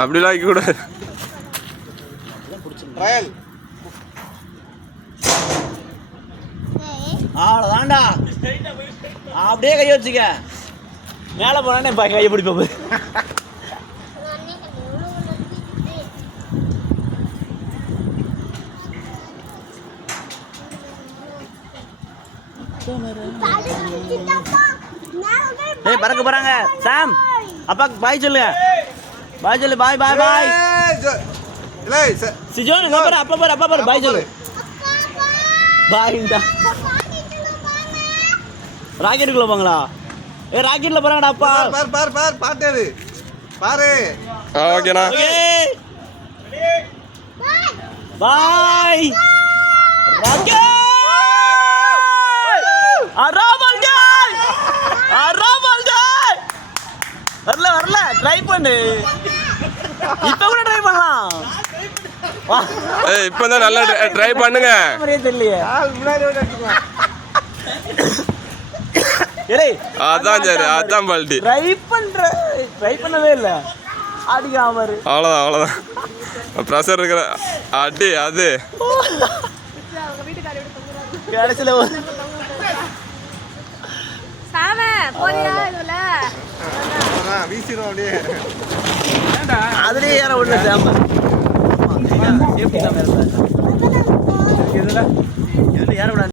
அப்படிலாம் கூட அவ்வளோதான்டா. அப்படியே கையை வச்சுக்க. மேலே போனானே கையை பிடிப்ப. ஏய் பறக்க போறாங்க. சாம் அப்பாக்கு பாய் சொல்லுங்க. பாய் சொல்லு. பாய் பாய் பாய். சிஜோன் பாரு. அப்பா பாரு. அப்பா பாரு. பாய் சொல்லு. பாய்டா. ராக்கெட்டுக்குள்ள போங்களா? ஏ ராக்கெட்ல போறாங்கடா அப்பா. பார் பார் பார் பாட்டு அது. பாரு. ஓகேனா. பாய். ராக்கெட். அராமல் ஜாய். அராமல் ஜாய். வரல ட்ரை பண்ணு. இப்ப கூட ட்ரை பண்ணலாம். ஏய் இப்பதான் நல்லா ட்ரை பண்ணுங்க. மாதிரியே தெரியலையே. முன்னாடி ஓடி அடிச்சுக்கலாம். ஏய் அதான் சரி. அதான் பால்டி. ட்ரை பண்ணவே இல்ல. அடிக்காம இரு. அவ்வளவுதான். பிரஷர் இருக்கிற அடி அது. கடைசில சாமே போறியா இதுல? வீசிரும் அப்படியே. அதுலயே ஏற விடல சாம. Safety camera. இதுல ஏற விட